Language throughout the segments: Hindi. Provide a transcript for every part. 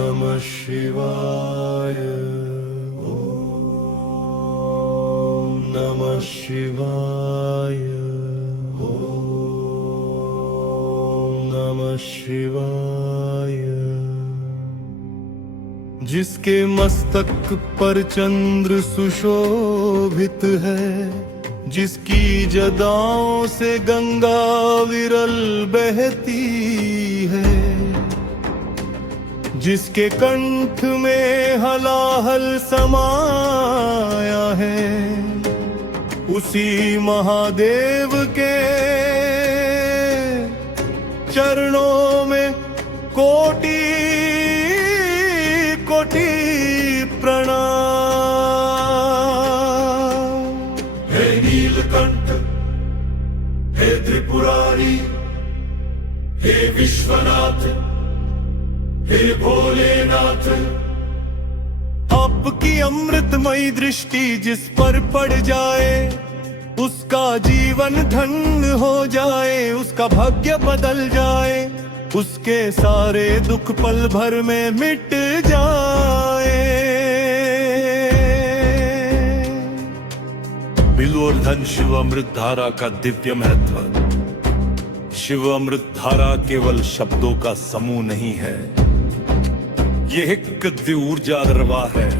नमः शिवाय। ओम नमः शिवाय। ओम नमः शिवाय। जिसके मस्तक पर चंद्र सुशोभित है, जिसकी जदाओं से गंगा विरल बहती है, जिसके कंठ में हलाहल समाया है, उसी महादेव के चरणों में कोटि कोटि प्रणाम। हे नीलकंठ, हे त्रिपुरारी, हे विश्वनाथ, हे भोलेनाथ। आपकी अमृतमयी दृष्टि जिस पर पड़ जाए, उसका जीवन धन्य हो जाए, उसका भाग्य बदल जाए, उसके सारे दुख पल भर में मिट जाए। बिल्वोर्धन शिव अमृत धारा का दिव्य महत्व। शिव अमृत धारा केवल शब्दों का समूह नहीं है, यह एक दिव्य ऊर्जा दरबार है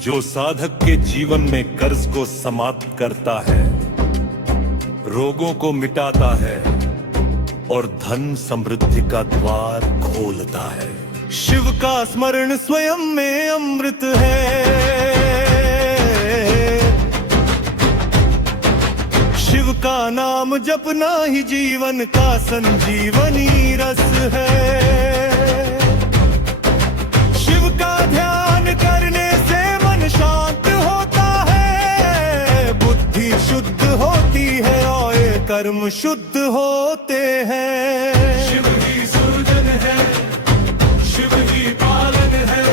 जो साधक के जीवन में कर्ज को समाप्त करता है, रोगों को मिटाता है और धन समृद्धि का द्वार खोलता है। शिव का स्मरण स्वयं में अमृत है। शिव का नाम जपना ही जीवन का संजीवनी रस है। शिव का ध्यान करने से मन शांत होता है, बुद्धि शुद्ध होती है और कर्म शुद्ध होते हैं। शिव ही सृजन है, शिव ही पालन है,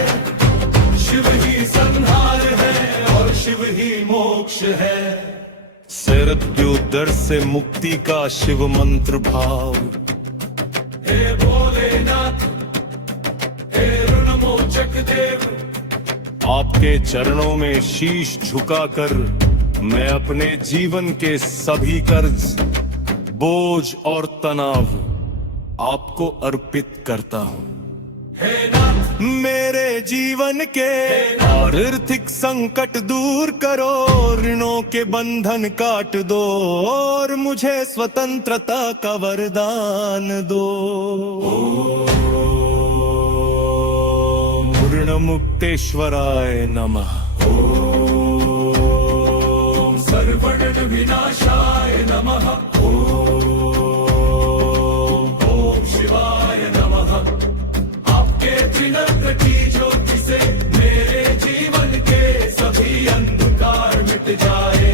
शिव ही संहार है और शिव ही मोक्ष है। शरद दर से मुक्ति का शिव मंत्र भाव। हे भोलेनाथ, हे ऋणमोचक देव, आपके चरणों में शीश झुकाकर मैं अपने जीवन के सभी कर्ज, बोझ और तनाव आपको अर्पित करता हूँ। हे नाथ, मेरे जीवन के आर्थिक संकट दूर करो, ऋणों के बंधन काट दो और मुझे स्वतंत्रता का वरदान दो। पूर्णमुक्तेश्वराय नमः। ओम सर्वण विनाशाय नमः। ओम शिवाय नमः। आपके त्रिनेत्र की ज्योति से मेरे जीवन के सभी अंधकार मिट जाए,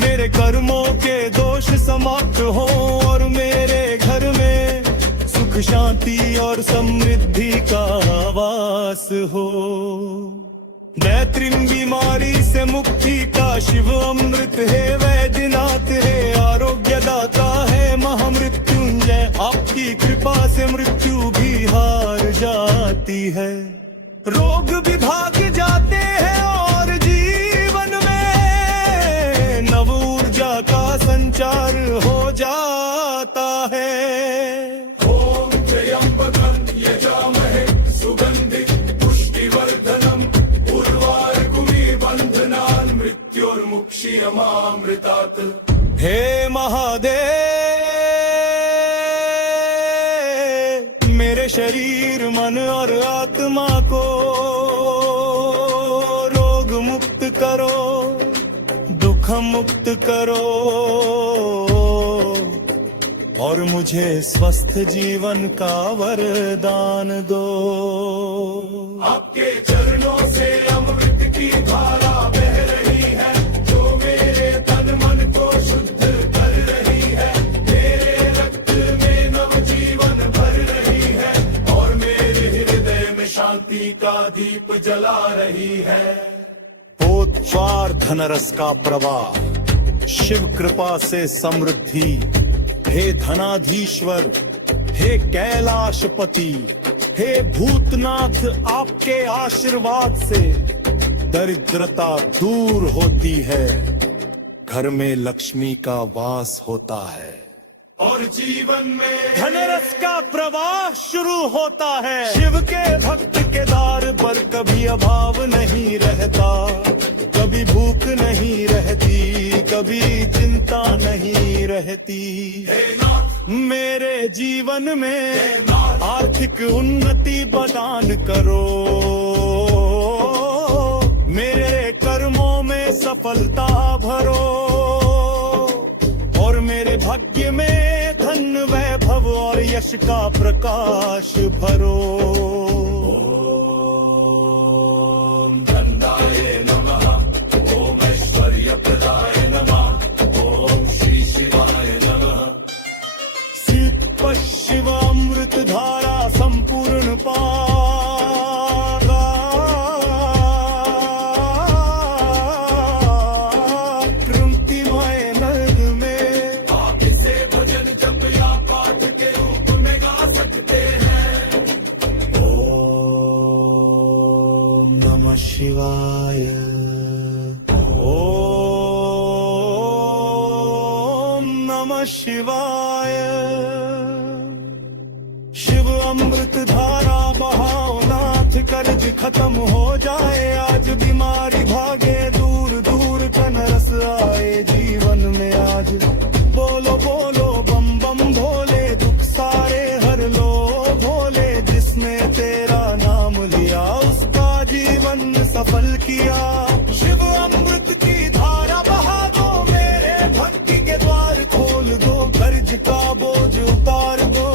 मेरे कर्मों के दोष समाप्त हो और मेरे घर में सुख शांति और समृद्धि का वास हो। दैत्रिन बीमारी से मुक्ति का शिव अमृत है, वैद्यनाथ है, आरोग्यदाता है, महामृत्युंजय। आपकी कृपा से मृत्यु भी हार जाती है, रोग भी भाग जाते हैं और जीवन में नव ऊर्जा का संचार हो जाता है। ओम त्र्यंबकं यजामहे सुगंधिं पुष्टिवर्धनम् उर्वारुकमिबन्धनान् मृत्योर्मुक्षीयमामृतात्। हे महादेव, मेरे शरीर मन और आत्मा को रोग मुक्त करो, दुख मुक्त करो और मुझे स्वस्थ जीवन का वरदान दो। आपके चरणों से अमृत की धारा बह रही है, जो मेरे तन मन को शुद्ध कर रही है, मेरे रक्त में नव जीवन भर रही है और मेरे हृदय में शांति का दीप जला रही है। पोतवार धनरस का प्रवाह, शिव कृपा से समृद्धि। हे धनाधीश्वर, हे कैलाशपति, हे भूतनाथ, आपके आशीर्वाद से दरिद्रता दूर होती है, घर में लक्ष्मी का वास होता है और जीवन में धनरस का प्रवाह शुरू होता है। शिव के भक्त के द्वार पर कभी अभाव नहीं रहता, कभी भूख नहीं रहती, कभी चिंता नहीं रहती। मेरे जीवन में आर्थिक उन्नति प्रदान करो, मेरे कर्मों में सफलता भरो और मेरे भाग्य में धन वैभव और यश का प्रकाश भरो। ओम गंगाय नमः, ओम ऐश्वर्य प्रदाय नमः, ओम श्री शिवाय नमः। शिव अमृत धारा संपूर्ण कृतिमय नद में आप इसे भजन जप या पाठ के रूप में गा सकते हैं। ओम नमः शिवाय, ओम नमः शिवाय। शिव अमृत धारा बहाओ नाथ, कर्ज खत्म हो जाए आज, बीमारी भागे दूर दूर, धनरस आए जीवन में आज। बोलो बोलो बम बम भोले, दुख सारे हर लो भोले, जिसने तेरा नाम लिया उसका जीवन सफल किया। शिव अमृत की धारा बहा दो, मेरे भक्ति के द्वार खोल दो, कर्ज का बोझ उतार दो,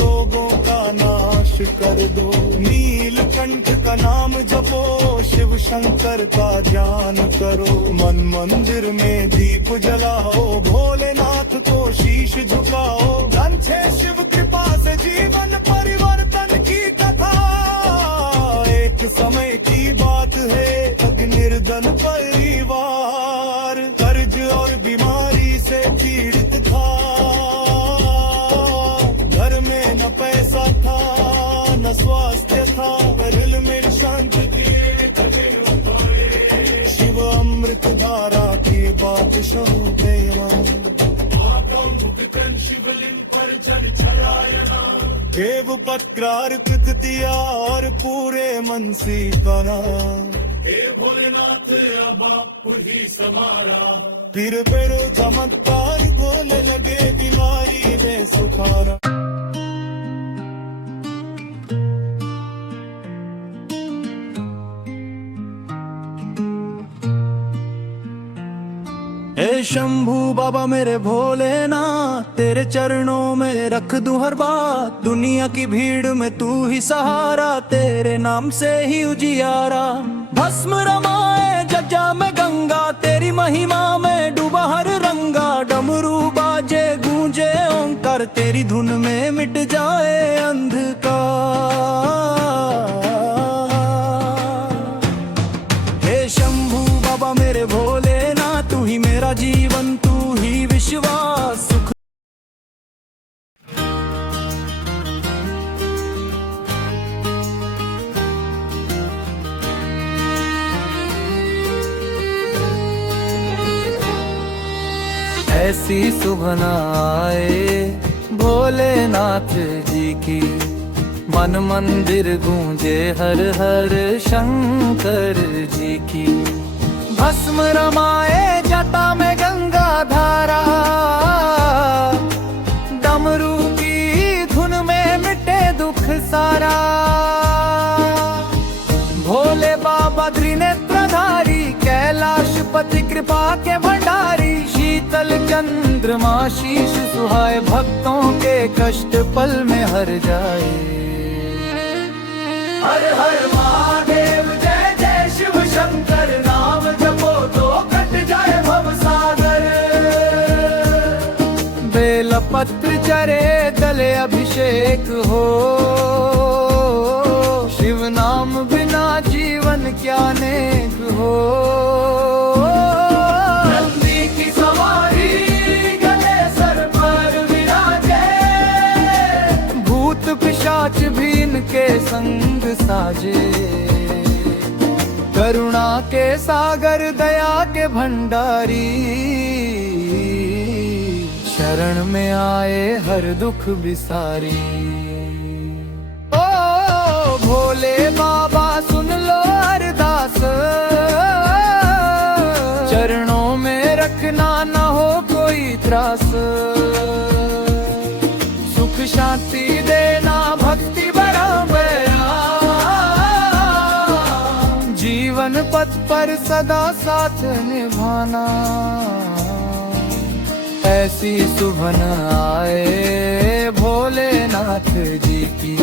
रोगों का नाश कर दो। नीलकंठ का नाम जपो, शिव शंकर का ध्यान करो, मन मंदिर में दीप जलाओ, भोलेनाथ को शीश झुकाओ। धनछे शिव कृपा से जीवन परिवर्तन की कथा, एक समय की बात है निर्धन परिवार, कर्ज और बीमारी से पीड़ित था, घर में न पैसा था न स्वास्थ्य था, दिल में शांति दिए। शिव अमृत धारा की बात सुनो देवा, शिवलिंग पर जल चढ़ाया, देव पत्कार दिया और पूरे मन से बना। हे भोलेनाथ अब आप ही समारा, फिर बेरो चमत्कार बोले लगे, बीमारी में सुखारा। हे शंभू बाबा मेरे भोलेनाथ, तेरे चरणों में रख दूं हर बात, दुनिया की भीड़ में तू ही सहारा, तेरे नाम से ही उजियारा। भस्म रमाए जजा में गंगा, तेरी महिमा में डूबा हर रंगा, डमरू बाजे गूंजे ओंकार, तेरी धुन में मिट जाए अंधकार। हे शंभू बाबा मेरे भोलेनाथ, तू ही मेरा जीवन, तू ही विश्वास सुख। ऐसी सुबह न आए भोलेनाथ जी की, मन मंदिर गूंजे हर हर शंकर जी की। भस्म रमाए जटा में गंगा धारा, डमरू की धुन में मिटे दुख सारा। भोले बाबा त्रिनेत्रधारी, कैलाशपति कृपा के भंडारी, शीतल चंद्रमा शीश सुहाए, भक्तों के कष्ट पल में हर जाए। हर हर महादेव जय जय शिव शंकर, नाम जपो तो कट जाए भवसागर। बेल पत्र चरे तले अभिषेक हो, शिव नाम बिना जीवन क्या नेक हो। नंदी की सवारी गले सर पर विराजे, भूत पिशाच भी इनके संग साजे। करुणा के सागर दया के भंडारी, शरण में आए हर दुख बिसारी। ओ भोले बाबा सुन लो अरदास, चरणों में रखना न हो कोई त्रास। सुख शांति देना भक्ति बढ़ावया, जीवन पथ पर सदा साथ निभाना। ऐसी सुभन आए भोलेनाथ जी की,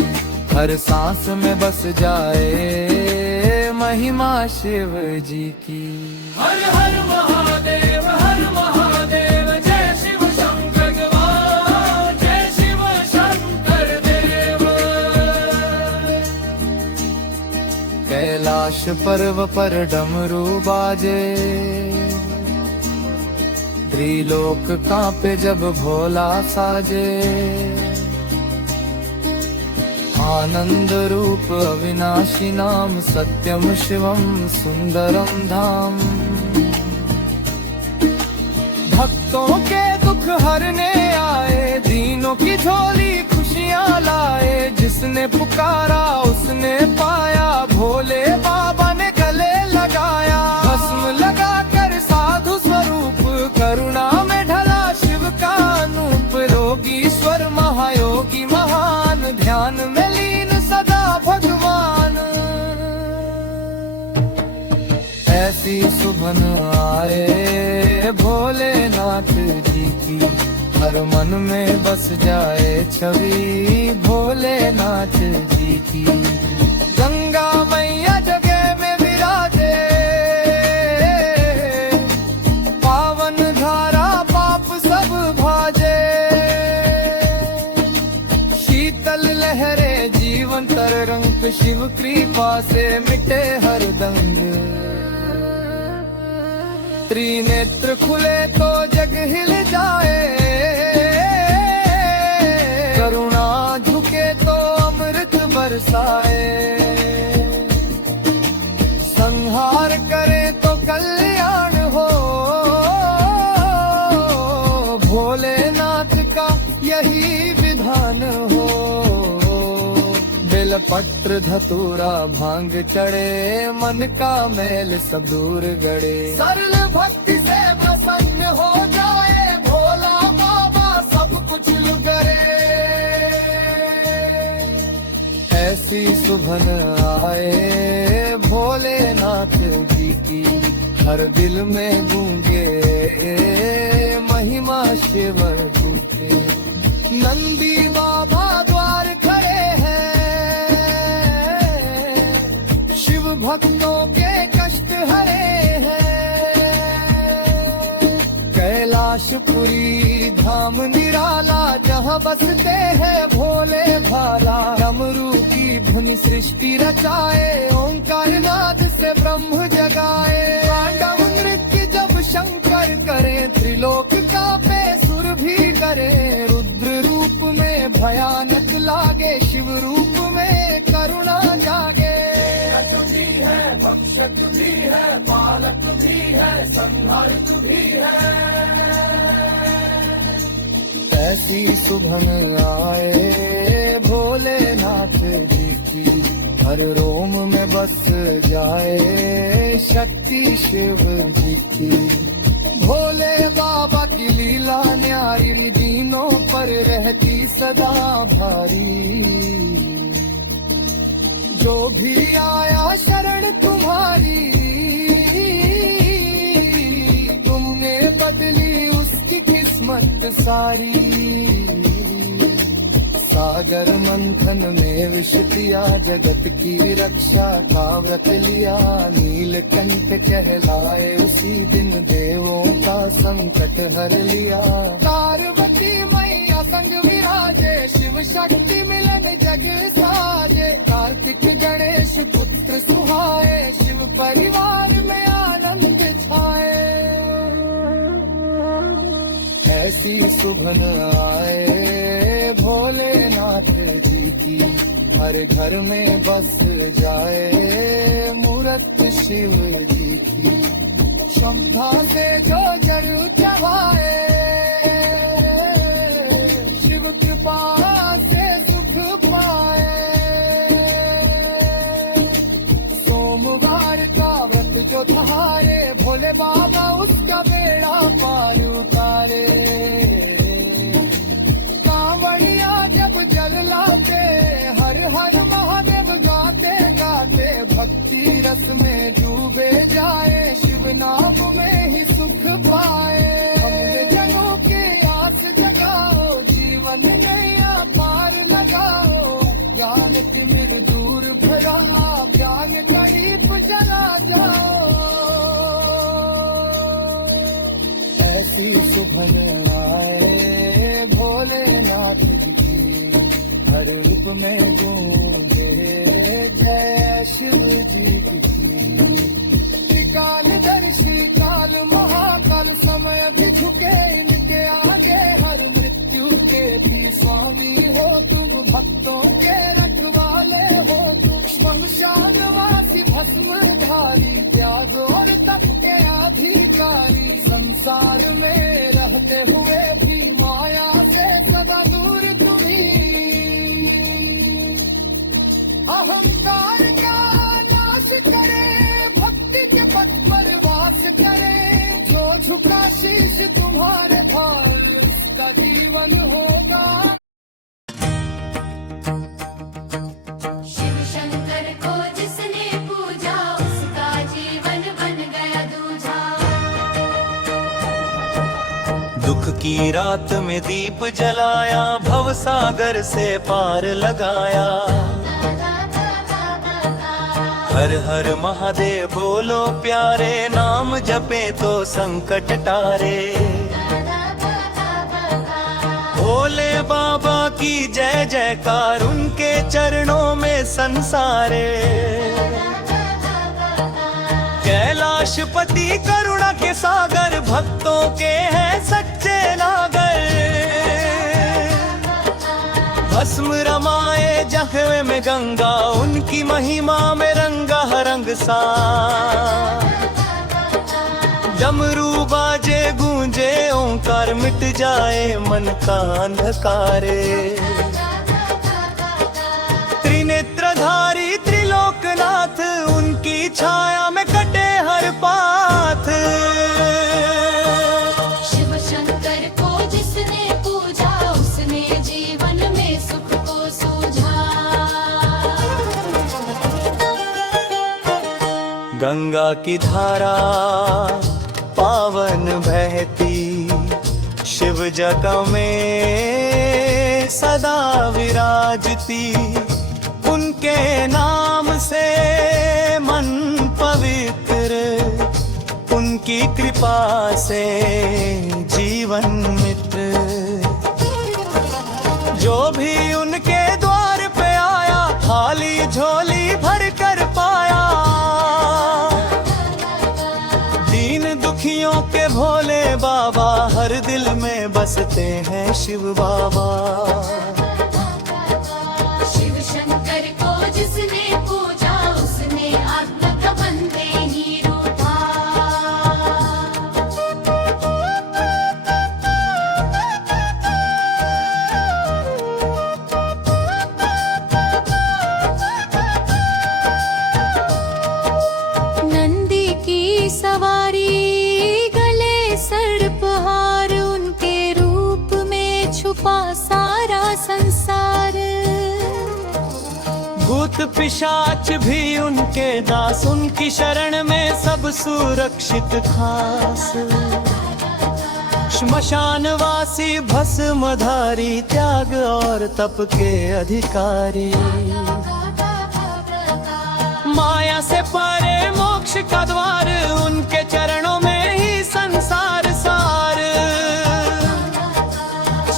हर सांस में बस जाए महिमा शिव जी की। हर हर महादेव, हर महादेव, जय शिव शंकर भगवान, जय शिव शंकर देव। कैलाश पर्व पर डमरू बाजे, त्रिलोक कांपे जब भोला साजे। आनंद रूप अविनाशी नाम, सत्यम शिवम सुंदरम धाम। भक्तों के दुख हरने आए, दीनों की झोली खुशियाँ लाए। जिसने पुकारा उसने पाया, भोले बाबा ने गले लगाया। भस्म लगाकर साधु स्वरूप, करुणा में ढला शिव का अनूप। रोगीश्वर महायोगी महान, ध्यान में लीन सदा भगवान। ऐसी सुभन आए भोलेनाथ जी की, हर मन में बस जाए छवि भोलेनाथ जी की। गंगा मैया जगह में विराजे, पावन धारा पाप सब भाजे। शीतल लहरे जीवन तरंग, शिव कृपा से मिटे हर दंग। त्रिनेत्र खुले तो जग हिल जाए, करुणा झुके तो अमृत बरसाए। संहार करे तो कल्याण हो, भोलेनाथ का यही विधान हो। बेलपत्र धतूरा भांग चढ़े, मन का मैल सब दूर गड़े। सरल भक्ति से प्रसन्न हो जाए, भोला बाबा सब कुछ करे। ऐसी सुभन आए भोलेनाथ जी की, हर दिल में गूंगे महिमा शिव जी की। नंदी बाबा द्वार खड़े हैं, शिव भक्तों के कष्ट हरे हैं। कैलाशपुरी धाम निराला, जहाँ बसते हैं भोले भाला। डमरू की धुन सृष्टि रचाए, ओंकार नाद से ब्रह्म जगाए। तांडव नृत्य जब शंकर करे, त्रिलोक कांपे सुर भी करे। रुद्र रूप में भयानक लागे, शिव रूप में करुणा जागे। भी है, भक्षक भी है, पालक भी है, संहारक भी है। ऐसी सुभन आए भोलेनाथ जी की, हर रोम में बस जाए शक्ति शिव जी की। भोले बाबा की लीला न्यारी, दीनों पर रहती सदा भारी। जो भी आया शरण तुम्हारी, तुमने बदली उसकी किस्मत सारी। सागर मंथन में विष पिया, जगत की रक्षा का व्रत लिया। नीलकंठ कहलाए उसी दिन, देवों का संकट हर लिया। पार्वती मैया संग विराजे, शिव शक्ति मिलन जग साजे। कार्तिक गणेश पुत्र सुहाए, शिव परिवार में आनंद छाए। ऐसी सुभन आए भोलेनाथ जी की, हर घर में बस जाए मूर्त शिव जी की, क्षमता से जो जल चढ़ाए, शिव कृपा से सुख पाए। सोमवार का व्रत जो धारे, भोले बाबा उसका बेड़ा पार उतारे। कांवड़िया जब जल लाते, हर हर महादेव गाते गाते, भक्ति रस में डूबे जाए, शिव नाम में ही सुख पाए। अपने जनों की आस जगाओ, जीवन नैया पार लगाओ, ज्ञान तिमिर दूर भरा, ज्ञान का दीप जला जाओ। ऐसी सुभन आए भोलेनाथ जी की, हर रूप में गूंजे जय शिव जी की। त्रिकालदर्शी काल महाकाल, समय भी झुके इनके आगे, हर मृत्यु के भी स्वामी हो तुम, भक्तों के रखवाले हो तुम। श्मशानवासी भस्मधारी, त्याग और तप के अधिकारी, संसार में रहते हुए भी माया से सदा दूर तुम्ही। अहंकार का नाश करे, भक्ति के पथ पर वास करे, जो झुका शीश तुम्हारे भाल, उसका जीवन होगा। शिव शंकर को जिसने पूजा, उसका जीवन बन गया दूजा। दुख की रात में दीप जलाया, भव सागर से पार लगाया। हर हर महादेव बोलो प्यारे, नाम जपे तो संकट टारे। भोले बाबा की जय जयकार, उनके चरणों में संसारे। कैलाशपति करुणा के सागर, भक्तों के हैं सच्चे नागर। भस्म रमाए जख्म में गंगा, उनकी महिमा में रंगा रंग सा। डमरू बाजे गूंजे ओंकार, मिट जाए मन का अंधकारे। त्रिनेत्रधारी त्रिलोकनाथ, उनकी छाया में कटे हर पाथ। शिव शंकर को जिसने पूजा, उसने जीवन में सुख को सूझा। गंगा की धारा पावन बहती, शिव जग में सदा विराजती। उनके नाम से मन पवित्र, उनकी कृपा से जीवन मित्र। जो भी उनके द्वार पे आया, थाली झोली भर कर पाया। दीन दुखियों के भोले बाबा, हर दिल में बसते हैं शिव बाबा। शिव शंकर को जिसने पूजा, उसने आत्म का बंदे ही रूठा। नंदी की सवारी, गले सर्पहार, उनके रूप में छुपा सारा संसार। भूत पिशाच भी उनके दास, उनकी शरण में सब सुरक्षित खास। श्मशानवासी भस्मधारी, त्याग और तप के अधिकारी। माया से परे मोक्ष का द्वार, उनके चरणों में ही संसार सार।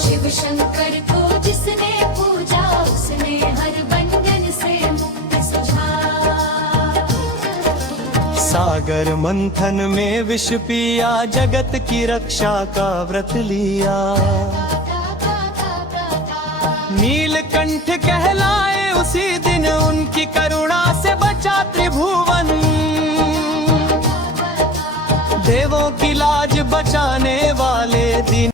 शिव शंकर को जिसने पूजा, उसने हर बंधन से मुक्ति सुझा। सागर मंथन में विष पिया, जगत की रक्षा का व्रत लिया। नीलकंठ कहलाए उसी दिन, उनकी करुणा से बचा त्रिभुवन। देवों की लाज बचाने वाले दिन।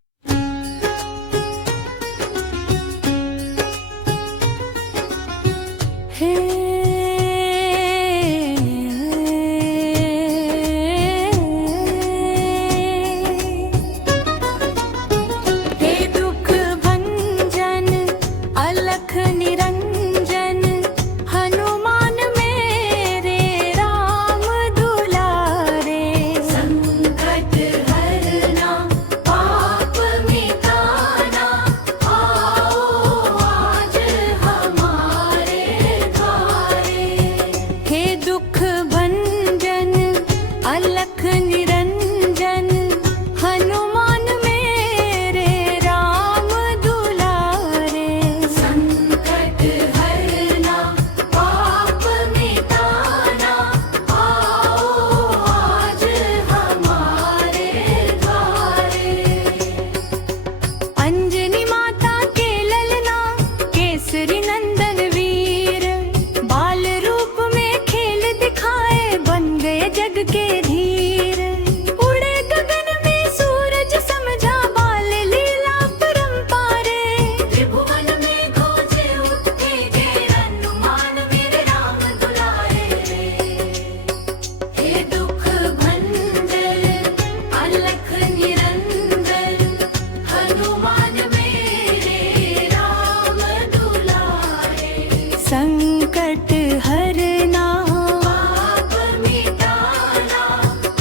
संकट हरना पाप मिटाना,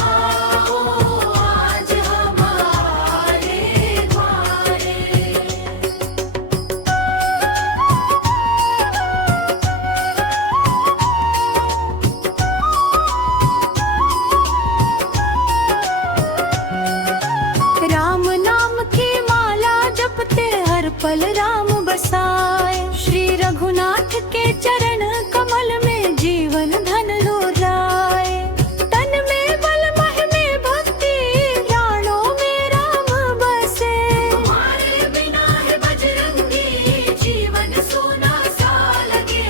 आओ आज हमारे द्वारे। राम नाम की माला जपते हर पल राम बसाए, श्री रघुनाथ के चरण कमल में जीवन धन लुटाए। तन में बल मह में भक्ति, प्राणों में राम बसे। तुम्हारे बिना है बजरंगी, जीवन सोना सा लगे।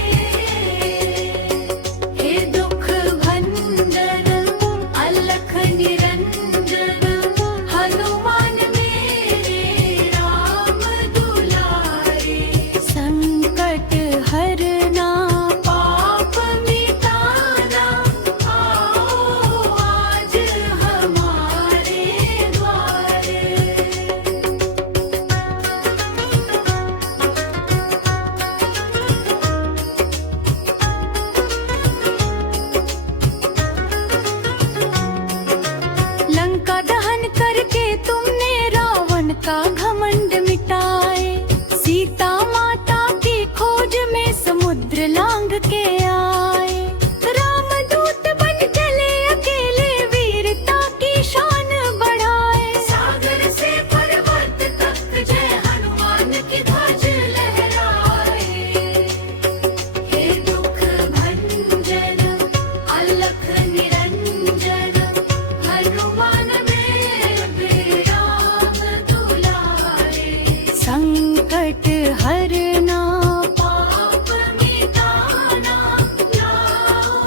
हे दुख भंजन अलख निरंजन, हनुमान मेरे राम दुलारे। संकट हरना पाप मिटाना, आओ आज हमारे द्वारे। लंका दहन करके तुमने रावण का घमंड मिटाए, सीता माता की खोज में समुद्र लांग के आए। रामदूत बन चले अकेले, वीरता की शान बढ़ाए। सागर से पर्वत तक जय हनुमान की ध्वज लहराए। हे दुख भंजन अलख निरंजन, हनुमान मेरे राम दुलारे। संकट हरना पाप मिटाना, आओ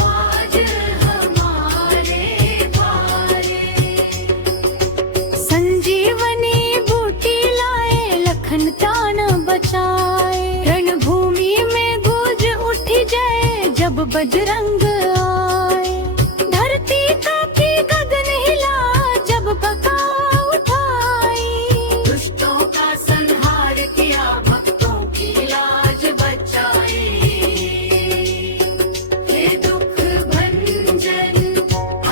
आज हमारे द्वारे। संजीवनी बूटी लाए, लखन प्राण बचाए। रणभूमि में गूंज उठी जय, जब बजरंग आए। धरती कांपी गगन हिला, जब बका उठाई। दुष्टों का संहार किया, भक्तों की लाज बचाई। हे दुख भंजन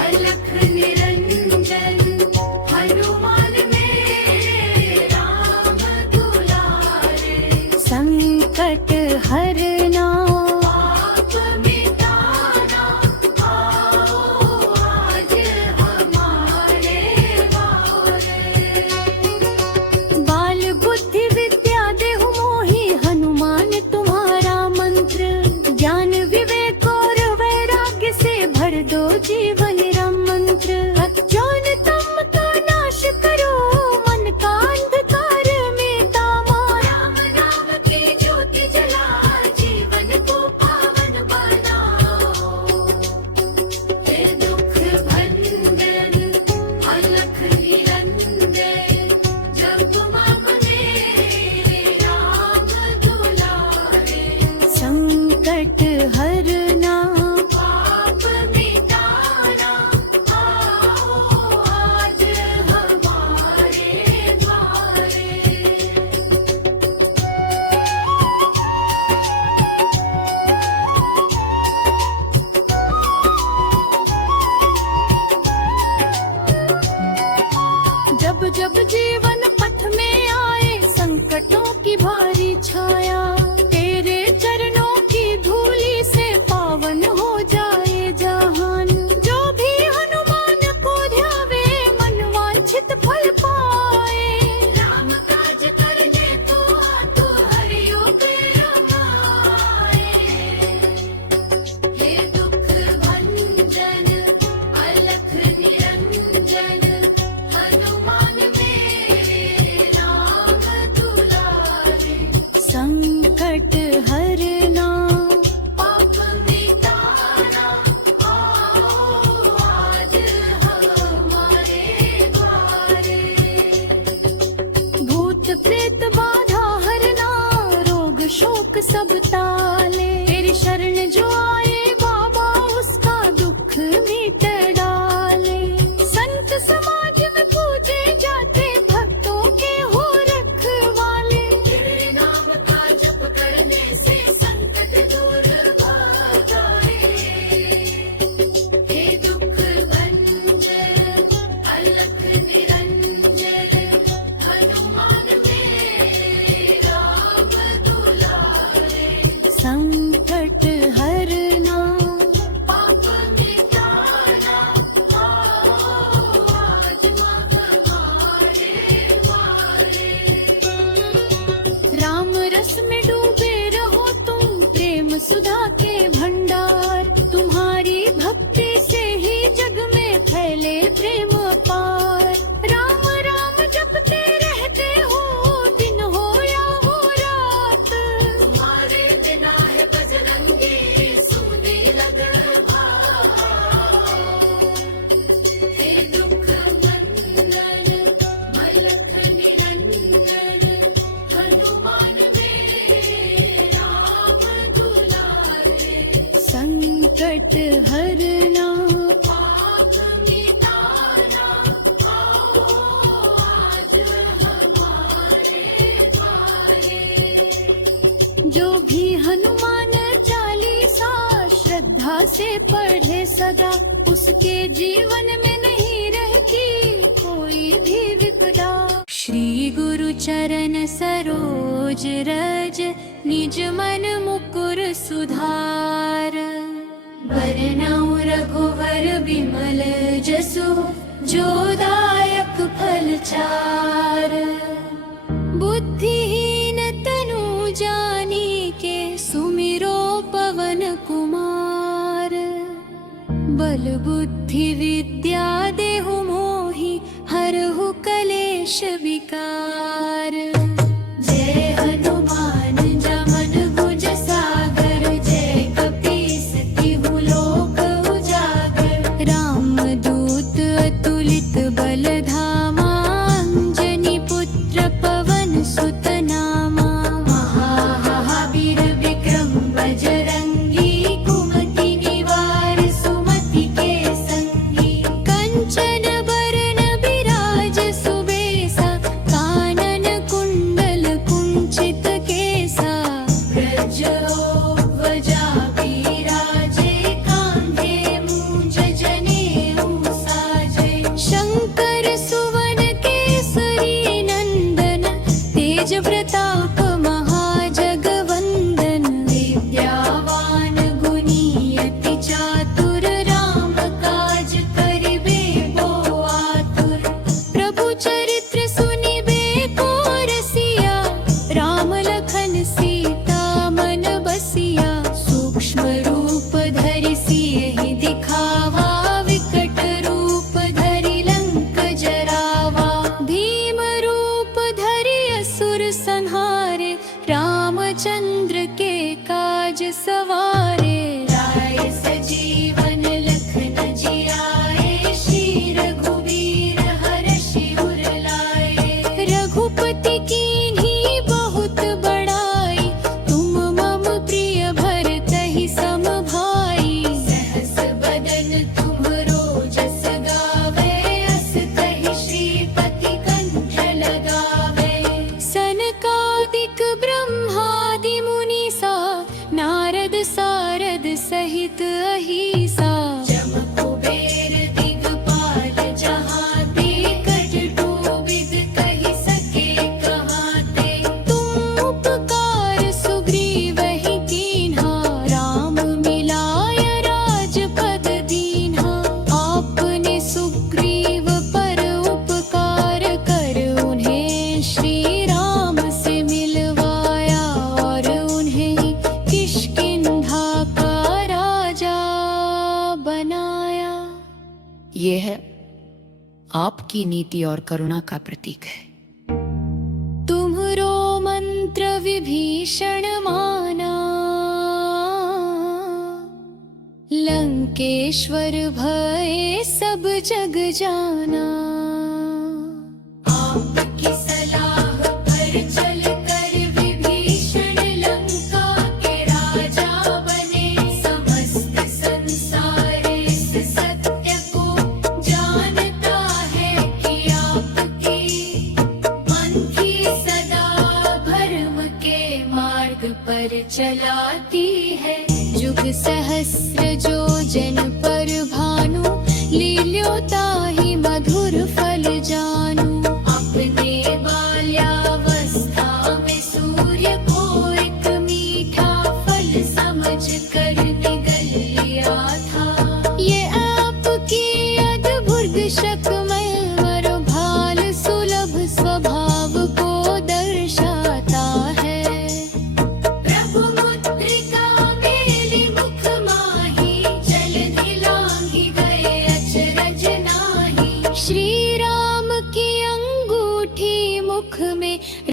अलख निरंजन, हनुमान मेरे राम दुलारे। संकट हरना पाप मिटाना, आओ आज हमारे द्वारे। बाल बुद्धि विद्या देहु मोहि, हनुमान तुम्हारा मंत्र। ज्ञान विवेक और वैराग्य से भर दो जीवन राम मंत्र। अज्ञानतम का नाश करो, मन का अंधकार मिटाओ। राम नाम के संकट हरना पाप मिटाना आओ आज हमारे द्वारे। जब जब जीवन पथ में आए संकटों की भारी छाया, तेरे चरणों की धूली से पावन हो जाए जहान। जो भी हनुमान को ध्यावे मन वांछित फल पाए। राम काज करने को तू हरियो पे रमाए। हे दुख भंजन अलख निरंजन हनुमान मेरे राम दुलारे। संकट हरना पाप मिटाना आओ आज हमारे द्वारे। भूत प्रेत बाधा हरना रोग शोक सब टाले। तेरी शरण जो आए बाबा उसका दुख मिट डाले। संत समाज में पूजे जाते भक्तों के हो रखवाले। तेरे नाम का जप करने से संकट दूर भाग जाए। हे दुख भंजन अलख निरंजन हनुमान मेरे राम दुलारे। संकट हरना पाप मिटाना आओ आज हमारे द्वारे। राम रस में डूबे रहो तुम प्रेम सुधा के भंडार। तुम्हारी भक्ति से ही जग में फैले प्रेम पार। राम राम जपते रहते हो दिन हो या हो रात। तुम्हारे बिना है बजरंगी सूदी लग भाव। हे दुख भंजन मलख निरंजन हनुमान मेरे राम दुलारे। संकट हरना पाप मिटाना आओ आज हमारे द्वारे। जो भी हनुमान चालीसा श्रद्धा से पढ़े सदा, उसके जीवन में नहीं रहती कोई भी विपदा। श्री गुरु चरण सरोज रज निज मन मुकुर सुधार। वरनउ रघुवर बिमल जसु जो दायक फल चार। बुद्धिहीन तनु जानिके सुमिरो पवन कुमार। बल बुद्धि विद्या देहु मोहि हरहु कलेश विकार। जय हनुमान ज्ञान गुज सागर जय कपीस तिहु लोक उजागर। राम दूत अतुलित बल धामा अंजनी पुत्र पवन सुत नामा। महावीर विक्रम बजरंगी कुमति निवार सुमति के संगी। कंचन बरन विराज सुबेसा कानन कुंडल कुंचित केसा। व्रजध्वजा विराजे कांधे मूंज जनेऊ साजे। शंकर सुवन केसरी नंदन तेज प्रताप महाजगवंदन। विद्यावान गुणी अति चातुर राम काज करिबे को आतुर। प्रभु चरित्र सुनिबे को रसिया राम लखन सीता मन बसिया। सूक्ष्म रूप धरि सियहि दिखावा विकट रूप धरि लंक जरावा। भीम रूप धरि असुर संहारे रामचंद्र के काज सवारे। राय सजीवन लखन जियाए श्री रघुवीर हर्षि उर लाए। रघुपति कीन्ही बहुत बड़ाई तुम मम प्रिय भरतहि ये है आपकी नीति और करुणा का प्रतीक है। तुम्हरो मंत्र विभीषण माना, लंकेश्वर भय सब जग जाना। आपकी सलाह पर चलकर विभीषण लंका के राजा बने। समस्त संसार इस सत्य को जानता है कि आपकी मंथी सदा धर्म के मार्ग पर चलाती है। जुग सहस्र जो जन पर भानु, लील्योता ही मधुर फल जानू। अपने बाल्यावस्था में सूर्य को एक मीठा फल समझ कर निगल लिया था। ये आपकी अद्भुत शक्ति